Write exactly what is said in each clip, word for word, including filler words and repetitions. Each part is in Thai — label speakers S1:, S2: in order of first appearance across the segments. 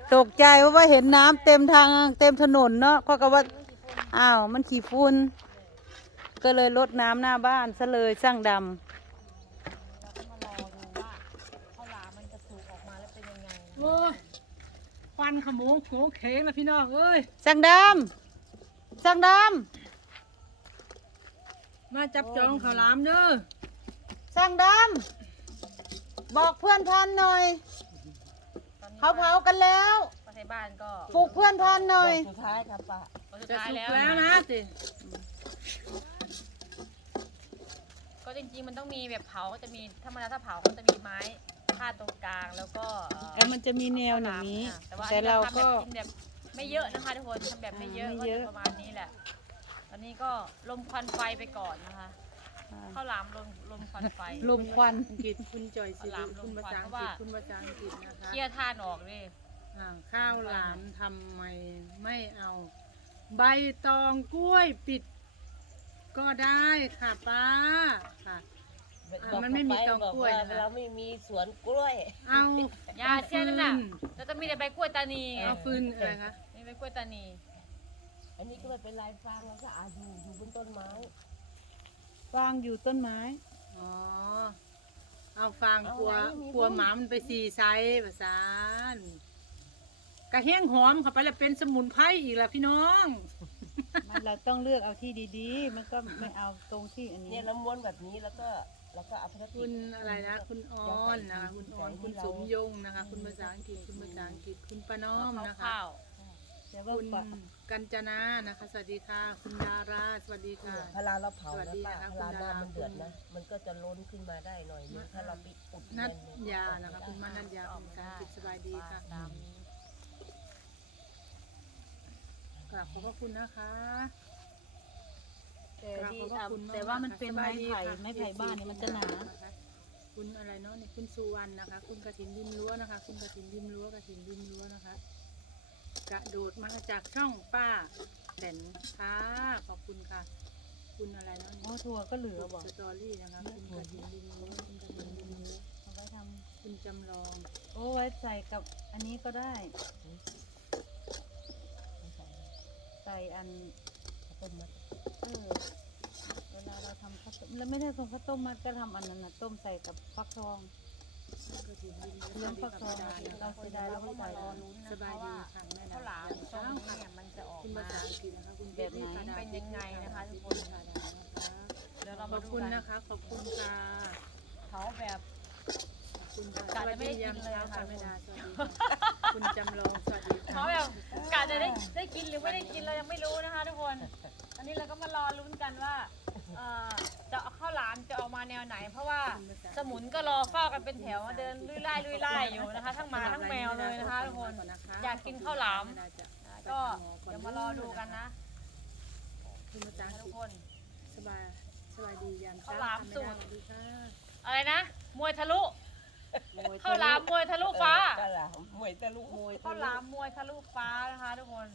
S1: ตกใจเพราะว่าเห็นน้ำเต็มทางเต็มถนนเนาะก็ก็ว่าอ้าวมันขี้ฝุ่นก็เลยลดน้ำหน้าบ้านซะเลยสร้างดำ
S2: เราก็มารอดูว่าข้าวหลามมันจะสุกออกมาแล้วเป็นยังไงนะ
S3: โอ้ยควันขโมงโขงเขงนะพี่น้องเอ้ย
S1: สร้างดำสร้างด
S3: มาจับจองข้าวหลามเด้อ
S1: ำสร้างดำบอกเพื่อนพันหน่อยเขาเผากันแล้ว
S2: ป้าไทยบ้านก็
S1: ปลุกเพื่อนพันหน่อย
S2: สุดท้ายครับป้าสุด
S3: จะ
S2: ท้าย
S3: สุก
S2: แล้ว
S3: แล้วนะสิ
S2: ก็จริงๆมันต้องมีแบบเผาก็จะมีธรรมดาถ้าเผาก็จะมีไม้พาดตรงกลางแล้วก็เอ่อ
S1: แล้วมันจะมีแนวอย่างนี้
S2: อ่ะแต่ว่า
S1: แต่เราก็
S2: ทำแบบกินแบบไม่เยอะนะคะทุกคนทำแบบไม่เยอะ
S1: อ่าไม่
S2: ก็
S1: เย
S2: จะ
S1: อะ
S2: ประมาณนี้แหละ ตอนนี้ก็ลมควันไฟไปก่อนนะคะข้าวหลามลมลมควันไฟ
S1: ลมควัน
S3: อังกฤษคุณจอยสิ
S2: ข้าวหลาม
S3: ริคุณภาษาอัง
S2: เพราะ
S3: กฤ
S2: ว่า
S3: ษคุณภาษาอังกฤษนะคะ
S2: เคี่ยวท่านออกเลย
S3: อ่าข้าวหลามทำไมไม่เอา ใบตองกล้วยปิด ก็ได้ค่ะป้าค่ะ อ่ะมันไม่มีตองกล้วยนะคะ
S4: เราไม่มีสวนกล้วย
S3: เอา
S2: ยาเช่นนั้นน่ะแล้วจะมีแต่ใบกล้วยตานีไง
S3: เอาฟืนอะไรคะ
S2: มีใบกล้วยตานี
S4: อันนี้ก็ไม่เป็นไรฟางเราก็อาจอยู่อยู่บนต้นไม้
S1: วางอยู่ต้นไม้
S3: อ๋อเอาฟางกลัวกลัวหมามันไปสีไซส์ภาษานกระเฮี้ยงหอมเข้าไปแล้วเป็นสมุนไพรอีกแล้วพี่น้อง
S1: มันเราต้องเลือกเอาที่ดีๆ มันก็ไม่เอาตรงที่อันนี้
S4: เนี่ยเราม้วนแบบนี้แล้วก็แล้วก็เอาพลาสติ
S3: คุ
S4: ก
S3: ณอะไรนะ คุณออนนะคะคุณออนคุณสมยงนะคะ คุณภาษาอังกฤษคุณภาษาอังกฤษคุณป้าน้อมนะคะ
S2: ข้าว
S1: แต่ว่า
S3: คุณ
S1: ปะ
S3: กัญจนานะคะ สวัสดีค่ะ คุณดาราสวัสดีค่ะ
S4: พลาเราเผา
S3: สวัส
S4: นะ
S3: ดี
S4: ป้า
S3: นะคะ
S4: พลา
S3: คุณ
S4: หน้า
S3: ดารา
S4: มันเดือดนะ มันก็จะล้นขึ้นมาได้หน่อยนึงถ้าเราไปอุด
S3: นัด
S4: แน่นๆ
S3: ยานะคะ คุณมานัดยาคุณภาษาอังกฤษสบายดีค่ะ
S2: ตามนี้
S3: กราบขอบพระคุณนะคะ
S1: แต่
S3: กราบ
S1: ที่
S3: ขอบพระคุณกๆ
S1: แต่ว่ามันเป็น
S3: ส
S1: ไม้
S3: บายดี
S1: ไผ่
S3: ค่ะ
S1: ไม้ไผ่บ้านเนี่ยมันจะหนา
S3: คุณอะไรเนาะนี่คุณสุวรรณนะคะ คุณกระถินริมรั้วนะคะ คุณกระถินริมรั้วกระถินริมรั้วนะคะ กระโดดมาจากช่องป้าแดนค่ะขอบคุณค่ะ คุณอะไรเนาะ
S1: อ๋อถั่วก็เหลือบอก
S3: สตอรี่นะคะคุณกระถินริมรั้วคุณกระถินริมรั้ว
S1: เอาไว้ท
S3: คุณจำลอง
S1: ำโอ้ไว้ใส่กับอันนี้ก็ได้ ใส่อัน
S4: ต้มมัด
S1: เออเวลาเราทำข้าวต้มแล้วไม่ได้ทำข้าวต้มมัดก็ทำอันนั้นนะต้มใส่กับฟักทอง
S3: คุณกระถินริมรั้ว
S1: เรื่องฟักทอง
S3: สวัสดี
S1: เรา
S3: ค่ะ
S1: เสียดายเราไม่ใส่
S2: รอลุ้น
S3: ส
S2: นะ
S3: บา
S2: คะ
S3: ยดี
S2: ว่า
S3: ค่ะแม่
S2: ข้าวหลามต
S3: เช้า
S2: รงนี้
S3: ค่ะ
S2: เนี่ยมันจะออก
S3: คุณ
S2: มา
S3: ภาษาอังกฤษนะคะคุณ
S1: แบบไหน
S2: เป็นยังไงนะคะทุกคน
S3: ค่ะ
S2: เดี๋ยวเรา
S3: ข
S2: มา
S3: อบ
S2: ดู
S3: คุณ
S2: กัน
S3: นะคะ ขอบคุณค่ะ
S2: เขาแบบ
S3: ขอบคุณค่ะ
S2: กะจะไม่ได้กินเลย
S3: สวัสดียามเช้า
S2: นะคะ
S3: ค่ะแม่ดาสวัสดีค่ะคุณจำลองสวัสดีค่ะ
S2: เขาแบบกะจะได้ได้กินหรือไม่ได้กินเรายังไม่รู้นะคะ ทุกคนอันนี้เราก็มารอลุ้นกันว่าเอ่อจะเอาข้าวหลามจะออกมาแนวไหน เพราะว่าสมุนก็รอเฝ้ากันเป็นแถวเดินลุยไล่ลุยไล่อยู่นะคะ ทั้งหมาทั้งแมวเลยนะคะทุกคนอยากกินข้าวหลามก็เดี๋ยวมารอดูกันนะ
S3: คุณภาษาอังก
S2: ทุ
S3: ฤ
S2: ก
S3: ษ
S2: คน
S3: สบายสบายดียามเช้า
S2: ข้าวหลามสูตร
S3: สวัสดีค่ะ
S2: อะไรนะมวยทะลุข้าวหลามมวยทะลุฟ้า
S4: ก็หลามมวยตะลุมวย
S2: ข้าวหลามมวยทะลุฟ้านะคะทุกคน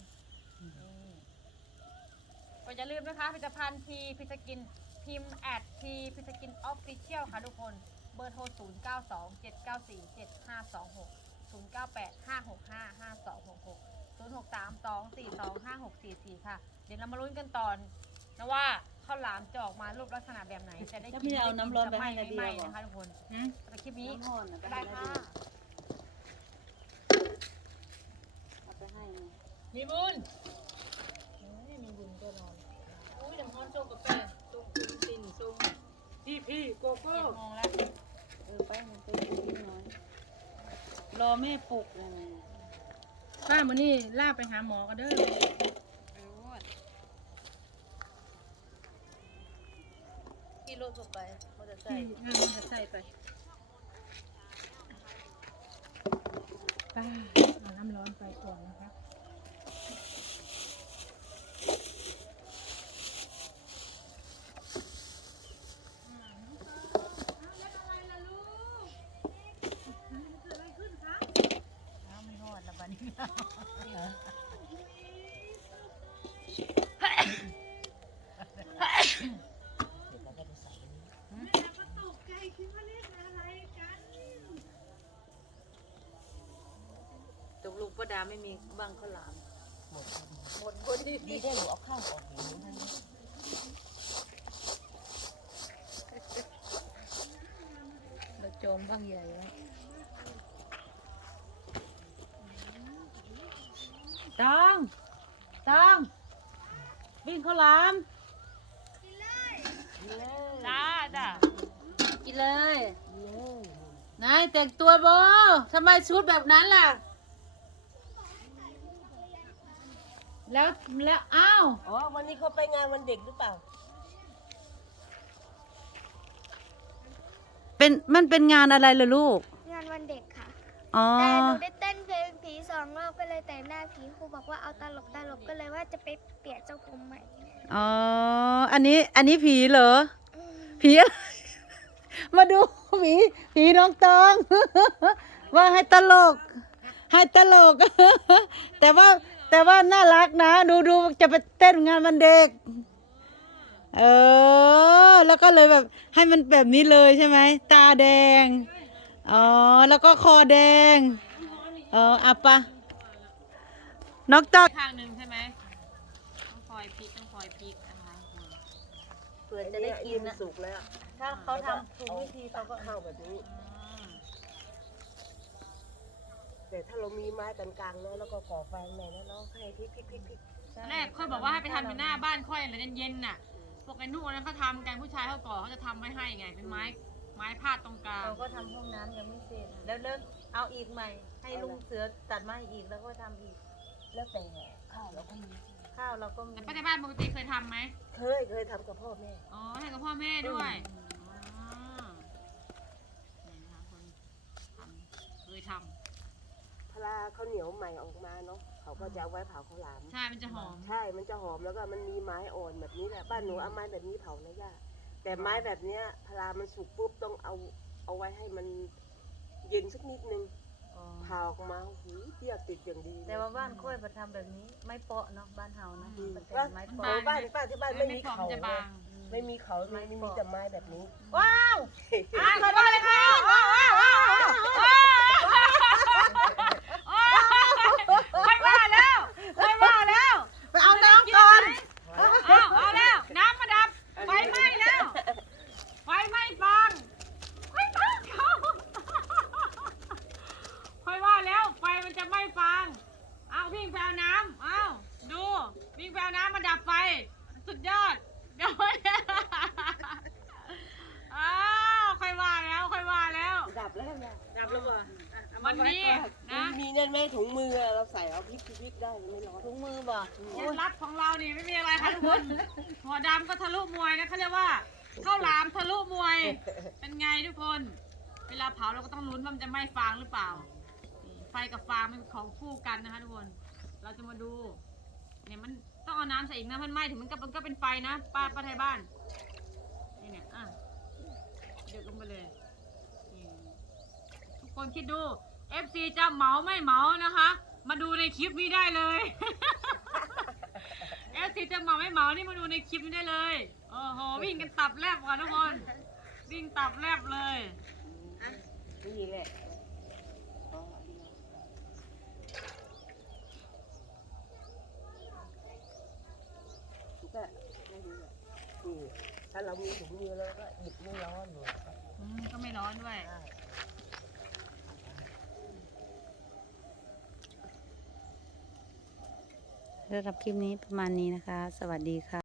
S2: ก็อย่าลืมนะคะผลิตภัณฑ์ทีพิสกินพิมพ์แอดทีพิสกินออฟฟิเชียลค่ะทุกคนเบอร์โทร ศูนย์ เก้า สอง เจ็ด เก้า สี่ เจ็ด ห้า สอง หก ศูนย์ เก้า แปด ห้า หก ห้า ห้า สอง หก หก ศูนย์ หก สาม สอง สี่ สอง ห้า หก สี่ สี่ ค่ะ เดี๋ยวเรามาลุ้นกันตอนนะว่าข้าวหลามจะออกมารูปลักษณะแบบไหนจะได้
S1: แล้ว
S2: กิ
S1: พี่เอาน้ำร้อนไปให้
S2: ไม่
S1: นาเดีย
S2: ไม่
S1: เหรอ
S2: นะคะทุกคน
S3: หืม
S2: แต่คลิปนี้
S1: น้ำห่อนน่ะ
S2: ก็ได้ค่ะ
S1: เอาไปให้นะ
S2: มีบุญมีบุญก็นอนอุ้ยน้ำร้อนโจกกาแฟ
S3: ส่งคุณตินส่งพี่พี่โกโก้
S2: เจ็ดโมงแล้ว
S1: เออไปมันไปปลุกนิดน้อยรอแม่ปลุกยังไง
S3: ป้ามื้อนี้ลาไปหาหมอกันเด้อ
S4: กี่โลต่อไปเขาจะใส่
S3: ที่งานมันจะใส่ไปป้าเอาน้ำร้อนไปก่อนนะคะ
S2: น้ำไม่รอดแล้วบัดนี้
S4: เสร็จแล้วก็จะใส่อันนี้
S1: ตกลูกประดาไม่มีบังข้าวหลาม
S4: หมดครับ
S1: หมดพอดี
S4: ดีได้หนูเอาข้าวออกอยู่นั่น
S1: เราจองบังใหญ่ไว้ตองตองวิ่งข้าวหลาม
S2: จ้าจ้า
S1: กินเลย
S4: เย้
S1: นายแต่งตัวโบทำไมชุดแบบนั้นล่ะ แล้วแล้วอ้าว
S4: อ๋อวันนี้เขาไปงานวันเด็กหรือเปล่า
S1: เป็นมันเป็นงานอะไรเหรอลูก
S5: งานวันเด็กค่ะ
S1: อ๋อ
S5: แต่หนูได้เต้นเพลงผีสองรอบก็เลยแต่งหน้าผีครูบอกว่าเอาตลกตลกก็เลยว่าจะไปเปลี่ยนเจ้าผมใหม่
S1: อ๋อ อันนี้อันนี้ผีเหรอ ผีอะไร มาดูผี ผีน้องตอง ว่าให้ตลก ให้ตลก แต่ว่าแต่ว่าน่ารักนะ ดูดูจะไปเต้นงานวันเด็ก เออ แล้วก็เลยแบบ ให้มันแบบนี้เลยใช่ไหม ตาแดง อ๋อ แล้วก็คอแดง เอออ่ะปะน้องตอง
S2: ข้างหนึ่งใช่ไหมต้องคอยพลิกต้องคอยพลิกนะคะ
S1: เผื่อจะได้กินนะ
S4: สุกแล้ว
S1: ถ้าเขาทำถูกวิธีเขาก็
S4: ข้าวแบบนี้ แต่ถ้าเรามีไม้กันกลางเนาะแล้วก็ก่อไฟในนั้นเนาะให้พลิกพลิกพลิกพลิก
S2: ตอนแรกค่อยบอกว่าให้ไปทำเป็นหน้าบ้านค่อยเลยเย็นๆน่ะพวกไอ้นู่นนั้นเขาทำกันผู้ชายเขาก่อเขาจะทำไว้ให้ไงเป็นไม้ไม้พาดตรงกลาง
S1: เราก็ทำห้องน้ำยังไม่เสร็จ แล้วเลิกเอาอีกใหม่ ให้ลุงเสือตัดไม้อีกแล้วก็ทำอีก
S4: แล้วแต่ข้าวเราก็มี
S1: ข้าวเราก็มี
S2: แต่ป้าในบ้านปกติเคยทำไหม
S4: เคยเคยทำกับพ่อแม่
S2: อ๋อให้กับพ่อแม่ด้วยอ๋อนี่นะคะคนทำเคยท
S4: พลาข้าวเหนียวใหม่ออกมาเนาะเขาก็จะเอาไว้เผาข้าวหลาม
S2: ำใช่มันจะหอม
S4: ใช่ มันจะหอมแล้วก็มันมีไม้อ่อนแบบนี้แหละ บ้านหนูเอาไม้แบบนี้เผานะย่าแต่ไม้แบบเนี้ยพลามันสุกปุ๊บต้องเอาเอาไว้ให้มันเย็นสักนิดนึง
S1: อ๋อ
S4: ผ่าออกมาหูยเปรี้ยวติดอย่างดี
S1: แต่ว่าบ้านค่อยมาทำแบบนี้ ไม่เปาะเนาะบ้านเฮาเนาะ
S4: อืม
S1: มันแต่
S4: บ้าน
S1: ไม้
S4: เอ
S1: เปาะ
S4: อบ้านป้าที่บ้านไม่มี
S2: ปอก
S4: เขา
S2: จะ
S4: เล
S2: บาย ง
S4: ไม่มีเขาไม่มีมีแต่ไม้แบบนี้
S1: ว้าว
S2: อ่ะขอโทษเลยค่ะว้าวว้าวว้าวไม่ว่าแล้วไม่ว่าแล้ว
S1: ไปเอาน้ำก่อน
S2: เอาเอาแล้ว น้ำมาดับ ไฟไหม้แล้ว ไฟไหม้ฟางไฟฟางเขาค่อยว่าแล้ว ไฟมันจะไหม้ฟาง เอาวิ่งไปเอาน้ำเอาดู วิ่งไปเอาน้ำมาดับไฟ สุดยอด เดี๋ยวอ้าวค่อยว่าแล้ว ค่อยว่าแล้ว
S4: ดับแล้วนะ
S1: ดับแล้วบ่
S2: วันนี้นะ
S4: มีนั่นไหมถุงมือเราใส่เอาพริกพริกได้ไม่ร้อน
S1: ถุงมือบ่
S2: เคล็ดลับของเรานี่ไม่มีอะไรค่ะทุกคน หัวดำก็ทะลุมวยนะเขาเรียกว่าข้าวหลามทะลุมวย เป็นไงทุกคน เวลาเผาเราก็ต้องลุ้นว่ามันจะไหม้ฟางหรือเปล่านี่ไฟกับฟางมันเป็นของคู่กันนะคะทุกคน เราจะมาดู เนี่ยมันต้องเอาน้ำใส่อีกนะมันไหม้ถึงมันก็มันก็เป็นไฟนะป้าป้าไทยบ้าน นี่เนี่ยอ่ะเดือดลงไปเลยนี่ทุกคนคิดดู เอฟ ซี จะเหมาไม่เหมานะคะ มาดูในคลิปนี้ได้เลย เอฟ ซี จะเหมาไม่เหมานี่มาดูในคลิปนี้ได้เลย โอ้โหวิ่งกันตับแลบค่ะทุกคน วิ่งตับแลบเลย
S4: นี่แหละก็ไม่ดีอ่ะนี่ถ้าเรามีถุงมือเราก็หยิบไม่ร้อนเลย
S2: อืมก็ไม่ร้อนด้วย
S1: สำหรับคลิปนี้ประมาณนี้นะคะ สวัสดีค่ะ